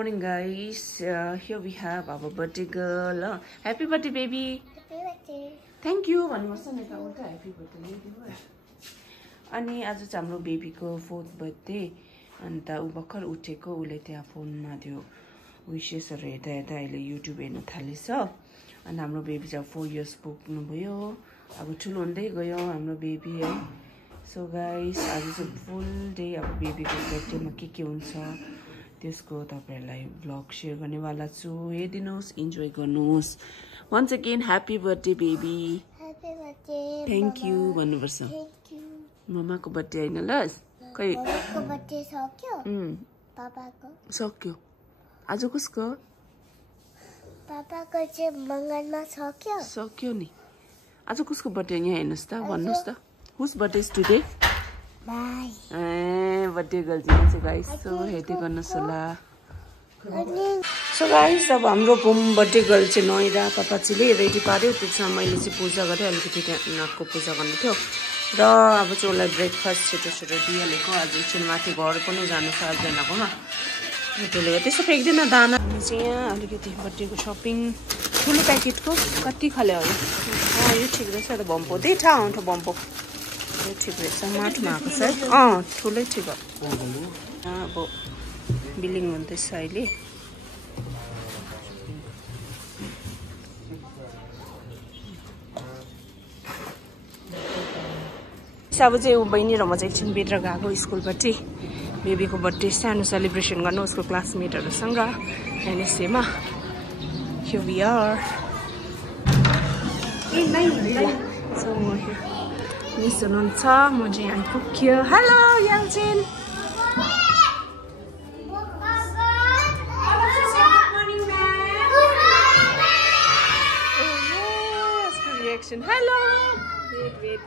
morning, guys. Here we have our birthday girl. Happy birthday, baby. Happy birthday. Thank you. Happy birthday. अनि आज चाहिँ हाम्रो बेबीको 4th birthday अनि त उ भर्खर उठेको उले त्यहाँ फोनमा त्यो विशेसहरु हेर्दा हेर्दा अहिले युट्युब हेर्न थालेछ अनि हाम्रो बेबी चाहिँ 4 इयर्स पुग्नु भयो अब ठुलो हुँदै गयो हाम्रो बेबी है सो गाइस आज चाहिँ फुल डे अब बेबीको बर्थडेमा के हुन्छ त्यसको तपाईहरुलाई भ्लग शेयर गर्ने वाला छु हेर्दिनुस् इन्जोय गर्नुस् once again happy birthday baby Happy birthday. thank you भन्नुपर्छ Thank you. मम्माको बर्थडे हैन ल खै मम्माको बर्थडे सक्यो पापाको सक्यो आज कसको पापाको चाहिँ मंगलमा सक्यो नि आज कसको बर्थडे यहाँ हेर्नुस् त भन्नुस् त whose birthday is today bye birthday girl चाहिँ गाइस सो हेर्दै गर्नुस् होला सो गाइस अब हाम्रो बर्थडे गर्ल चाहिँ नइरा पापाजीले रेडी पार्यो त्यसमा मैले चाहिँ पूजा गरेँ अलिकति त्यहाँ नाकको पूजा गर्नु थियो र अब चाहिँ उसलाई ब्रेकफास्ट छिटो दिइहालेको आज एकछिन माथि घर पनि जानु छ आजजनाकोमा त्यसले त्यसो फ्याँक्दैन दाना हामी चाहिँ यहाँ अलिकति बर्थडेको सपिङ ठुलो प्याकेटको कति खाले हो यो ठिक रहेछ त बम्पो त्यही थाहा हुन्छ बम्पो यो ठिक रहेछ माटोमा आएको छ ठुलै ठिक हो अब बिलिङ हुँदैछ अहिले अब चाहिँ ऊ बहिनी र म चाहिँ एकछिन भित्र गएको स्कुलपट्टि बेबीको बर्थडे सानो सेलिब्रेसन गर्नु उसको क्लासमेटहरूसँग एनएसएमा Here we are. So miss हुनुहुन्छ म चाहिँ आइपुग्यो hello यालचिन reaction hello wait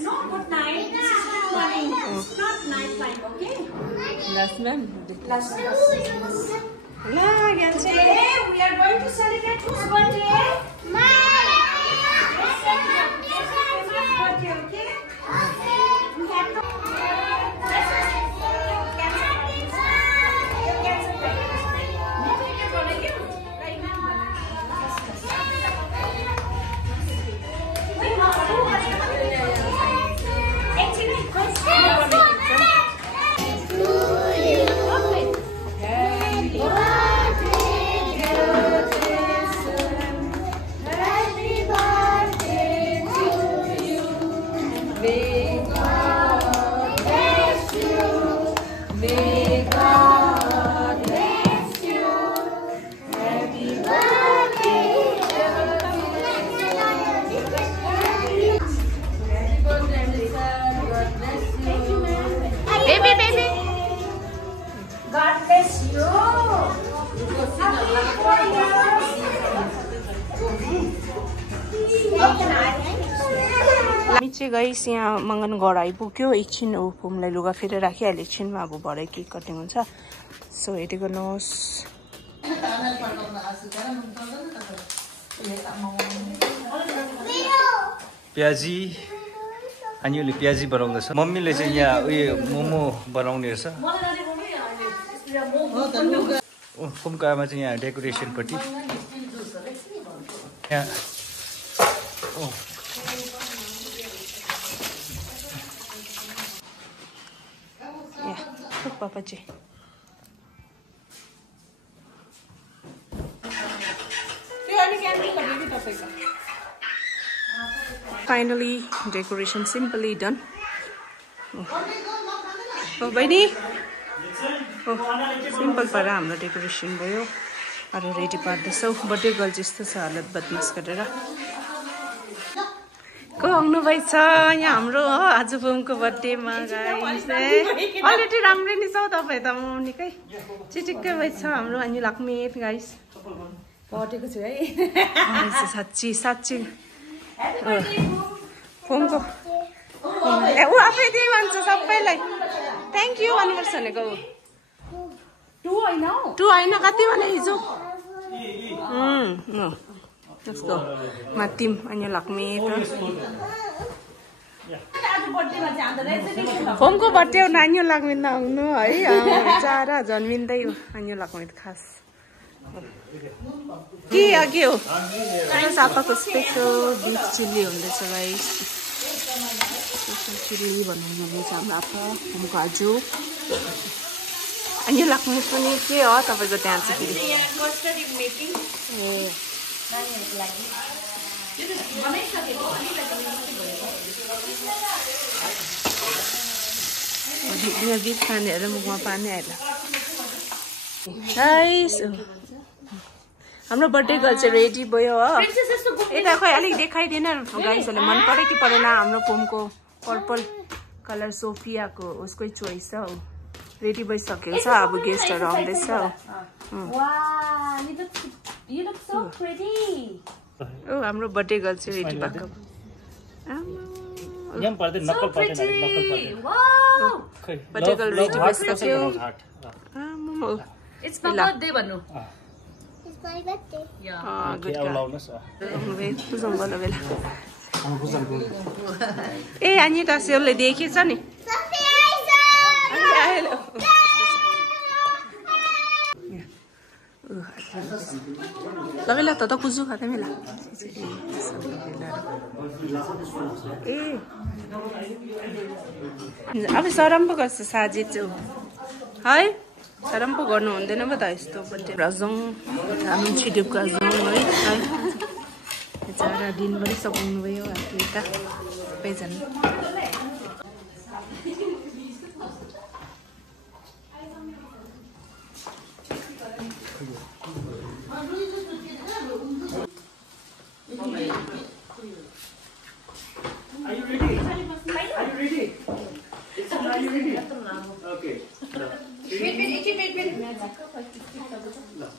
No, good night. This is not morning. It's not night time, okay? last man Hello, today we are going to celebrate whose birthday? Mine. Let's celebrate my birthday, okay? We have to. हामी चाहिँ guys यहाँ मङ्गन घर आइपुग्यो एकछिन फुमलाई लुगा फेरेर राखिहाल्यो एकछिनमा अब भरे केक कटिङ हुन्छ सो हेर्दै गर्नुहोस् प्याजी अनि प्याजी बनाउँदैछ मम्मीले चाहिँ यहाँ उयो मोमो बनाउने रहेछ फुमको आमा चाहिँ यहाँ डेकोरेसनपट्टि यहाँ पापा चाहिँ फाइनली डेकोरेसन सिम्पली डन बहिनी सिम्पल पारा हाम्रो डेकोरेसन भयो अरू रेडी पार्दैछौँ बर्थडे गर्ल जस्तो छ हालत बदमास गरेर को आउनु भएछ यहाँ हाम्रो आज बुमको बर्थडेमा अलरेडी राम्रै नि छ तपाईँ त म निकै चिटिक्कै भएछ हाम्रो अनि लक्ष्मी गाइस पटेको छु है साँच्ची फोनको ऊ आफै त्यही भन्छ सबैलाई थ्याङ्क यू भन्नुपर्छ भनेको टु होइन कति भने हिजो त्यसको मातिम अनि लक्ष्मी फोमको बर्थडे हो नानी लाग्मिन आउनु है चारा जन्मिँदै नानी लाग्मिन खास के अघि हो सापाको स्पेसल बिफ चिल्ली हुँदैछ गाइस स्पेसल चिल्ली बनाउनु हुँदैछ हाम्रो आपा फोमको आज अनि लाग्नु पनि के हो तपाईँको त्यहाँ चाहिँ फेरि यहाँ बिफ खानेहरू मुखमा पानी आएला गाइस हाम्रो बर्थडे गर्ल चाहिँ रेडी भयो हो यता खोइ अलिक देखाइदिएन गाइसहरूले मन पऱ्यो कि परेन हाम्रो फोमको पर्पल कलर सोफियाको उसकै चोइस छ हौ रेडी भइसकेको छ अब गेस्टहरू आउँदैछ ओ हाम्रो बर्थडे गर्ल चाहिँ रेडी भएको बर्थडे गर्ल रेडी भइसक्यो It's my birthday, Banu. It's my birthday. ए अनि त सेलले देखेछ नि लवेला त कुजु खाँदै मेला ए अब सरम पो गर्छ साझे चाहिँ है सरम पो गर्नु हुँदैन पो त यस्तो बर्थडे रजौँ हामी छिटोको रजौँ है बेचारा दिनभरि सघाउनु भयो आफू यता सबैजना Are you ready? Are you ready? Okay. Wait.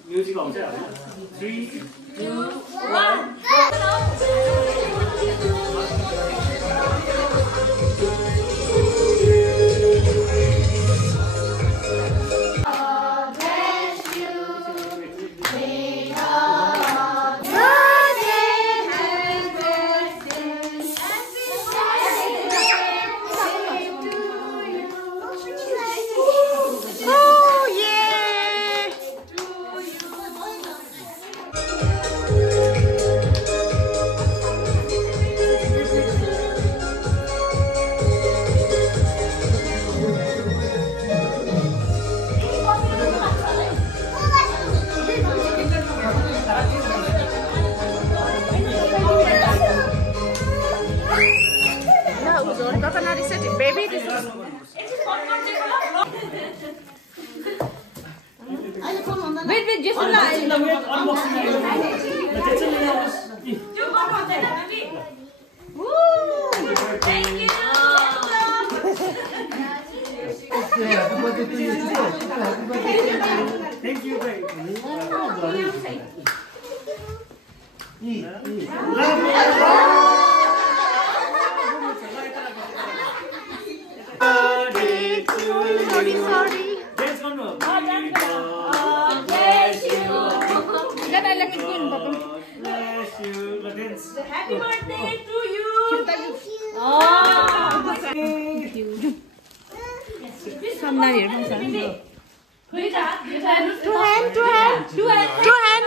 Music on. 3, 2, 1. Baby, this is Wait, just Thank you. Thank you, baby. sorry. Dance one more. Bless you. Bless you. Dance. Happy birthday to you. Thank you. Samnaरीहरु पनि छ नि Two hand.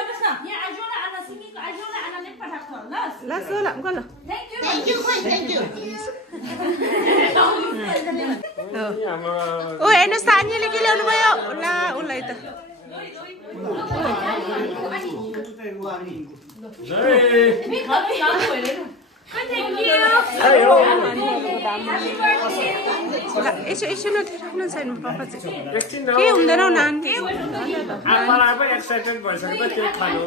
ल सोला गल Thank you. ओ हेर्नु सानीले के ल्याउनु भयो ला उलाई त यसो नथिराख्नु छैन पापा चाहिँ के हुँदैन हौ नानी मलाई पनि एक्साइटेड भइसक्यो त्यो खानु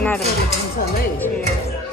खानाहरू हुन्छ होला है